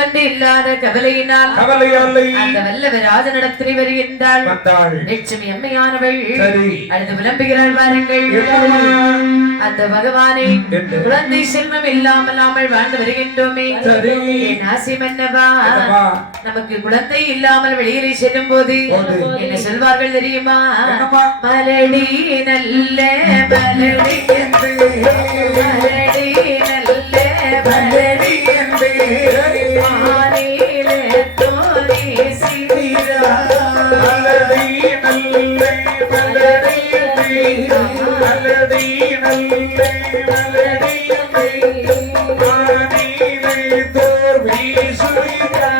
வந்து இல்லாத கவலையினால் அந்த வல்லவராஜனிடத்தில் வருகின்றாள். லட்சுமி அம்மையானவள் அடுத்து விளம்புகிறாள். வாருங்கள், அந்த பகவானை குழந்தை செல்வம் இல்லாமல் வாழ்ந்து வருகின்றோமே. ஆசி மன்னவா, நமக்கு குழந்தை இல்லாமல் வெளியிலே செல்லும் போது என்ன சொல்வார்கள் தெரியுமா? மலடி நல்ல மலடி என்று, மலடி நல்ல மலடி என்று மாலையிலே தோழி சிரிரா. மலடி நல்ல மலடி என்று, மலடி நல்ல மலடி என்று மாலையிலே தோழி சிரிரா.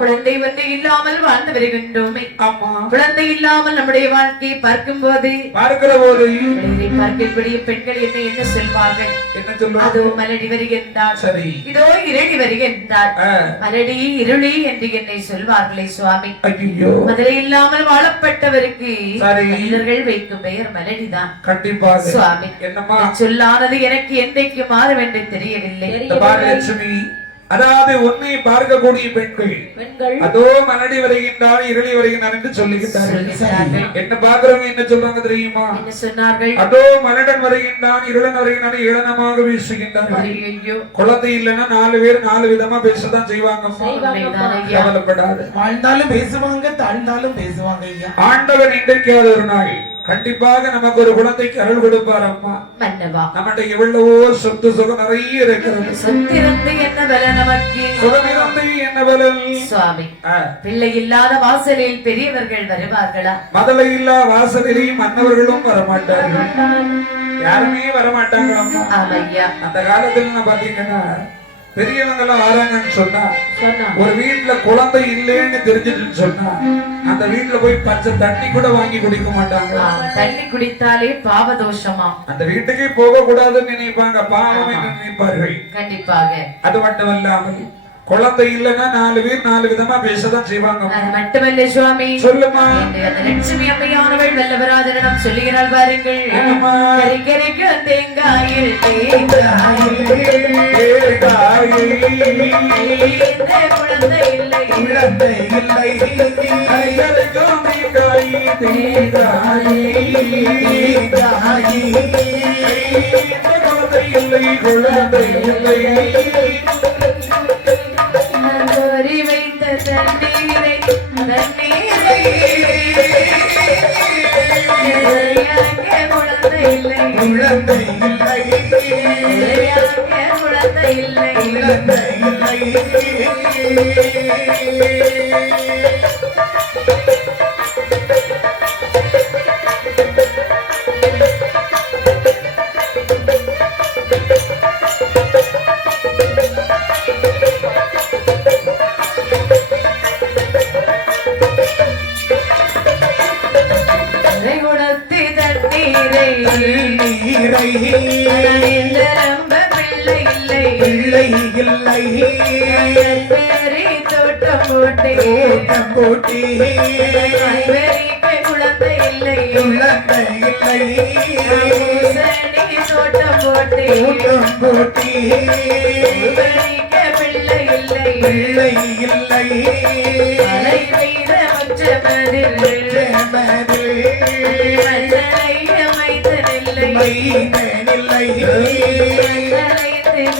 குழந்தை வந்து இல்லாமல் வாழ்ந்து வருகின்றோமே. குழந்தை இல்லாமல் நம்முடைய வாழ்க்கையை பார்க்கும் போது பார்க்கக்கூடிய பெண்கள் என்ன சொல்வார்கள்? அதோ மலடி வருகின்றாள், இதோ இருளி வருகின்றாள். மலடி இருளி என்று என்னை சொல்வார்களே சுவாமி. மதுரை இல்லாமல் வாழப்பட்டவருக்கு மனிதர்கள் வைக்கும் பெயர் மலடிதான். கண்டிப்பாக சுவாமி. சொல்லானது எனக்கு என்றைக்கு மாறும் என்று தெரியவில்லை. அதாவது உன்னை பார்க்கக்கூடிய பெண்கள் அதோ மலடி வருகின்றார், இருளி வருகின்றார் என்று சொல்லுகின்றார்கள். என்ன பார்க்கிறவங்க என்ன சொல்றாங்க தெரியுமா? அதோ மலடன் வருகின்றான், இருளன் வருகின்றான், இளனமாக வீசுகின்றார்கள். குழந்தை இல்லைன்னா 4 பேர் 4 விதமா பேசதான் செய்வாங்க. கவலைப்படாது, வாழ்ந்தாலும் பேசுவாங்க, தாழ்ந்தாலும் பேசுவாங்க. ஆண்டவன் இன்றைக்காவது ஒரு நாள் கண்டிப்பாக நமக்கு ஒரு குழந்தைக்கு அருள் கொடுப்பார். அம்மா நம்மகிட்ட எவ்வளவோ சொத்து சுகம் நிறைய இருக்கிறது. சொத்திருந்து என்ன பலன் நமக்கு? சுகமிருந்து என்ன பலன் சுவாமி? பிள்ளை இல்லாத வாசலில் பெரியவர்கள் வருவார்களா? மதலை இல்லா வாசலில் மன்னவர்களும் வரமாட்டார்கள், யாருமே வரமாட்டாங்க. அந்த காலத்துல பாத்தீங்கன்னா பெரியவங்க எல்லாம் வராங்கன்னு சொன்னா, ஒரு வீட்டுல குழந்தை இல்லைன்னு தெரிஞ்சிட்டு சொன்னா அந்த வீட்டுல போய் பச்சை தண்ணி கூட வாங்கி குடிக்க மாட்டாங்க. தண்ணி குடித்தாலே பாவதோஷமா, அந்த வீட்டுக்கே போக கூடாதுன்னு நினைப்பாங்க, பாவம் என்று நினைப்பார்கள். கண்டிப்பாக. அது மட்டுமல்லாமல் குழந்தை இல்லைன்னா 4 பேர் 4 விதமா பேசதான் செய்வாங்க. அது மட்டுமல்ல சுவாமி, சொல்லுமா. லட்சுமி அம்மையானவள் வல்லவராஜனிடம் சொல்லுகிறாள். பாருங்கள், கரைக்கரைக்கும் தேங்காயில் குழந்தை இல்லை, குழந்தை இல்லை, கரைக்கரைக்கும் குழந்தை இல்லை, குழந்தை இல்லை. வைத்த தண்ணீரை தண்ணீரை குழந்தை இல்லை, குழந்தை இல்லை, குழந்தை இல்லை, குழந்தை பிள்ளை இல்லை, பிள்ளை இல்லை தோட்டம் போட்டே குழந்தை இல்லை தோட்டம் போட்டே பிள்ளை இல்லை மழை பெய்த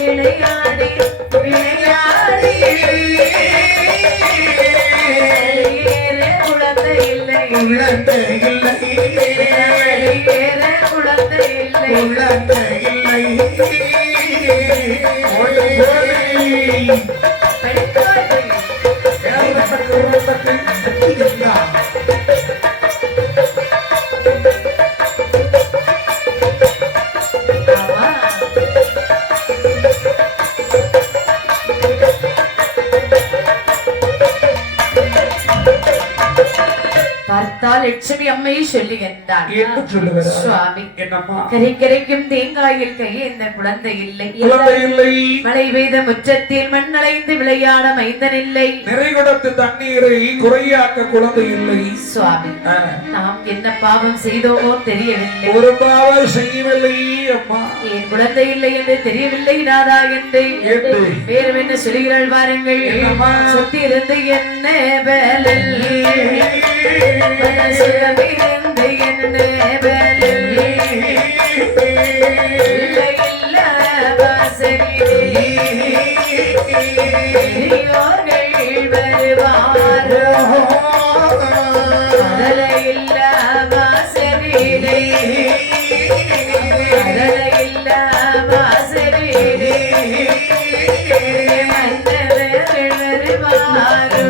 விளையாடி குழந்தை இல்லை குழந்தை இல்லை பார்த்தால் லட்சுமி அம்மையை சொல்லுகின்றார் என்ன சொல்லுகிறார் சுவாமி என்னம்மா கரைக்கும் தேங்காயில் கையேந்த குழந்தை இல்லை மழை பெய்த முற்றத்தில் மண் அலைந்து விளையாட மைந்தன் இல்லை நிறைகுடத்து தண்ணீரை குறையாக்க குழந்தை இல்லை சுவாமி நாம் என்ன பாவம் செய்தோமோ தெரியவில்லை ஒரு பாவம் செய்யவில்லை அம்மா என் குழந்தை இல்லை என்று தெரியவில்லை நாதா என்று வேறு என்ன சொல்கிறாள் வாருங்கள் சுத்தி இருந்து என்ன வேலல் மனசுலமிருந்து என்ன வேலல் இல்ல வாசலிலே பெரியோர்கள் வருவாரோ கடல இல்ல வாசலிலே கடல இல்ல வாசலிலே மன்னவர்கள் வருவாரோ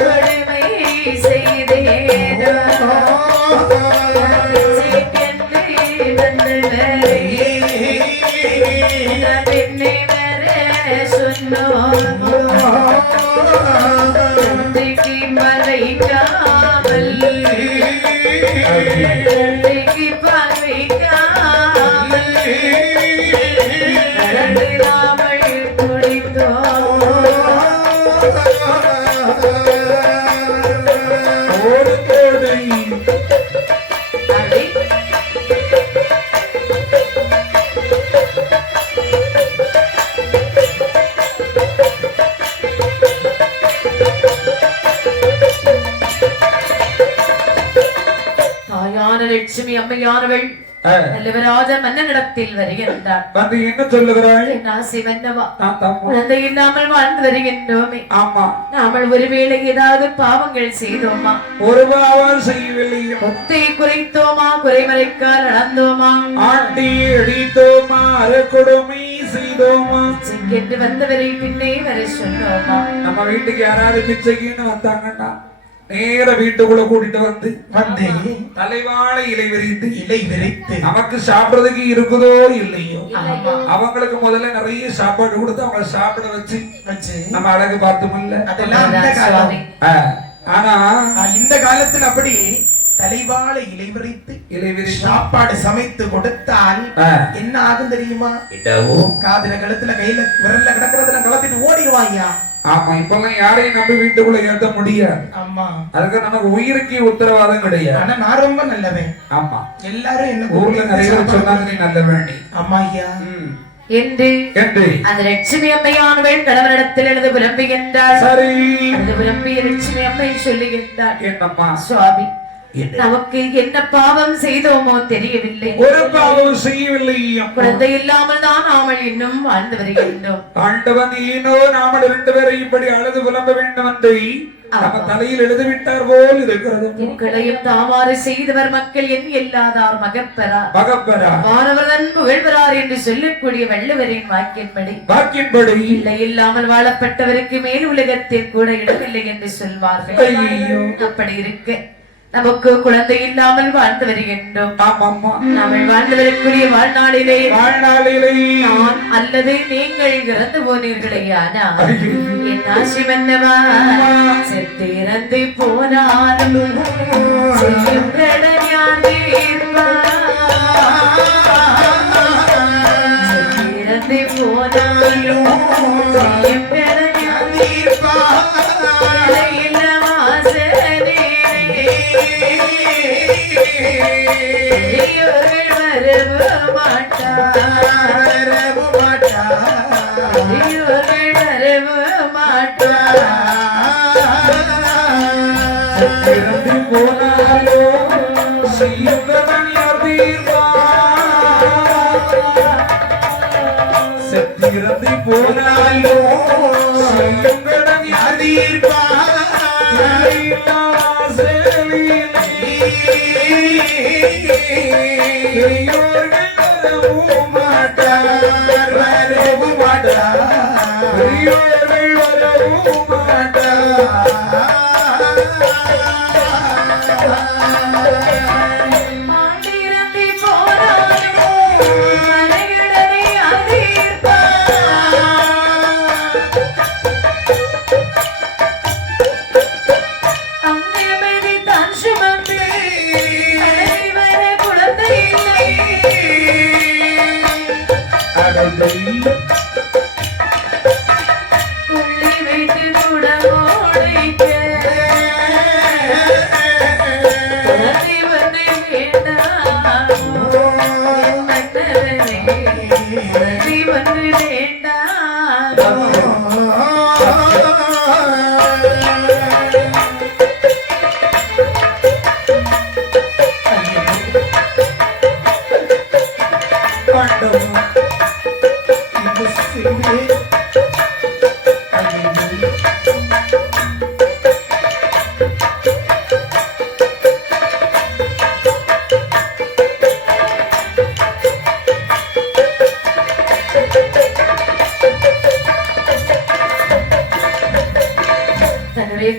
கொடுமை செய்தேனோ பெண்ணை வர சொன்னோம் மறைக்காமல் பார்வைக்காமல் நடந்துடாமல் குடித்தோம் லட்சுமி அம்மையானவள் நல்லவராஜ மன்னனிடத்தில் வருகின்றார். வந்து என்ன சொல்லுகிறாள்? என் ஆசை மன்னவா, குழந்தை இல்லாமல் வாழ்ந்து வருகின்றோமே. ஆமா, நாமல் ஒருவேளை ஏதாவது பாவங்கள் செய்தோமா? ஒரு பாவம் செய்யவில்லை. ஒத்தை குறைத்தோமா? குறைமறைக்கால் அளந்தோமா? ஆட்டி அடித்தோமா? அறக்கொடுமை செய்தோமா? என்று வந்தவரை பின்னே வர சொன்னோமா? நம்ம வீட்டுக்கு யாராவது பிச்சைக்குன்னு வந்தாங்கன்னா நேர வீட்டுக்குள்ள கூட்டிட்டு வந்து தலைவாழ இலை விரித்து நமக்கு சாப்பிடுறதுக்கு இருக்குதோ இல்லையோ அவங்களுக்கு முதல்ல நிறைய சாப்பாடு கொடுத்து அவங்களை சாப்பிட வச்சு நம்ம அழகு பார்த்தோம்ல. ஆனா இந்த காலத்துல அப்படி தலைவாழ இலை விரித்து சாப்பாடு சமைத்து கொடுத்தால் என்ன ஆகும் தெரியுமா? காதுல கழுத்துல கையில விரல்ல கிடக்கிறதுல கலத்திட்டு ஓடிடுவாங்க. ஆமா, இப்பெல்லாம் யாரையும் நம்பி வீட்டுக்குள்ள ஏத்த முடியாது. ஆமா, அதுக்கு நமக்கு உயிருக்கு உத்தரவாதம் கிடையாது. ஆனா நான் ரொம்ப நல்லவன். ஆமா, எல்லாரும் என்ன ஊர்ல நிறைய பேர் சொன்னாங்க நீ நல்லவன். ஆமா ஐயா என்று அந்த லட்சுமி அம்மையானவள் கணவனிடத்தில் எழுத புலம்புகின்றாள். சரி, எழுத புலம்பிய லட்சுமி அம்மை சொல்லுகின்றாள், என்னம்மா சுவாமி, நமக்கு என்ன பாவம் செய்தோமோ தெரியவில்லை. ஒரு பாவம் செய்யவில்லை. குழந்தை இல்லாமல் தான் நாமல் இன்னும் வாழ்ந்து வருகின்றோம். ஆண்டவன் ஏனோ நாமல் 2 பேரை இப்படி அழுது புலம்ப வேண்டும் என்று நம்ம தலையில் எழுதிவிட்டார் போல் இருக்கிறது. உங்களையும் தாமாறு செய்தவர் மக்கள் என் இல்லாதார் மகப்பெறா வானவர்தன் புகழ்வரார் என்று சொல்லக்கூடிய வள்ளுவரின் வாக்கின்படி இல்லை இல்லாமல் வாழப்பட்டவருக்கு மேல் உலகத்தில் கூட இடமில்லை என்று சொல்வார்கள். அப்படி இருக்கு நமக்கு குழந்தை இல்லாமல் வாழ்ந்து வருகின்றோம். நாம் வாழ்ந்து வரக்கூடிய வாழ்நாளிலே நான் அல்லது நீங்கள் இறந்து போனீர்களே, ஆனால் என் ஆசி மன்னவா செத்திறந்து போனாலும் செய்யும் கடன் யார் தீர்ப்பார்? செத்திறந்து போனாலும் செய்யும் கடன் யார் தீர்ப்பார்?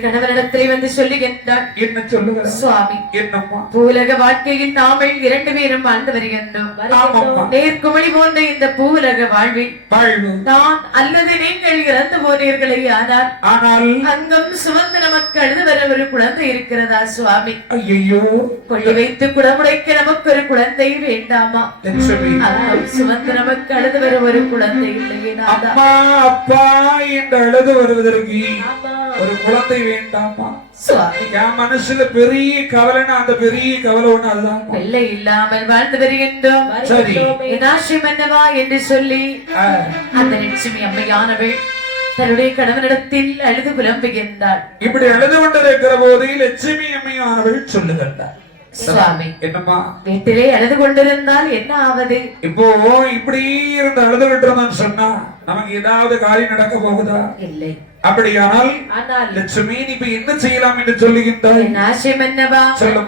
கணவனிடத்திலே வந்து சொல்லுகின்றான். என்ன சொல்லுகிறார்? சுவாமி, என்னம்மா பூலக வாழ்க்கையில் நாமல் 2 பேரும் வாழ்ந்து வருகின்றோம். நேர்குமளி போன்ற இந்த பூலக வாழ்வில் நான் அல்லது நீங்கள் இறந்து போனீர்களே, ஆனால் அங்கம் சுமந்து நமக்கு அழுது வர ஒரு குழந்தை இருக்கிறதா சுவாமி? ஐயோ, கொள்ளி வைத்து குடமுடைக்க நமக்கு ஒரு குழந்தை வேண்டாமா? அங்கம் சுமந்து நமக்கு அழுது வர ஒரு குழந்தை இல்லையே. அப்பா அப்பா என்று அழுது வருவதற்கு ஒரு குழந்தை வேண்டாமா? என் மனசுல பெரிய கவலைன்னா அந்த பெரிய கவலை ஒண்ணு அதுதான். பிள்ளை இல்லாமல் வாழ்ந்து வருகின்றோம். சரி, என்னாசியம் என்னவா என்று சொல்லி அந்த லட்சுமி அம்மையானவள் தன்னுடைய கணவனிடத்தில் அழுது புலம்புகின்றாள். இப்படி அழுது கொண்டிருக்கிற போது லட்சுமி அம்மையானவள் சொல்லுகின்றார். சுவாமி, என்னம்மா வீட்டிலே அழுது கொண்டிருந்தால் என்ன ஆவது? இப்போ இப்படி இருந்து அழுது விட்டுறோம்னு சொன்னா நமக்கு ஏதாவது காரியம் நடக்க போகுதா? இல்லை. அப்படியானால் லட்சுமி இப்ப என்ன செய்யலாம் என்று சொல்லுகின்றாய்? என் ஆசை என்னவா? சொல்ல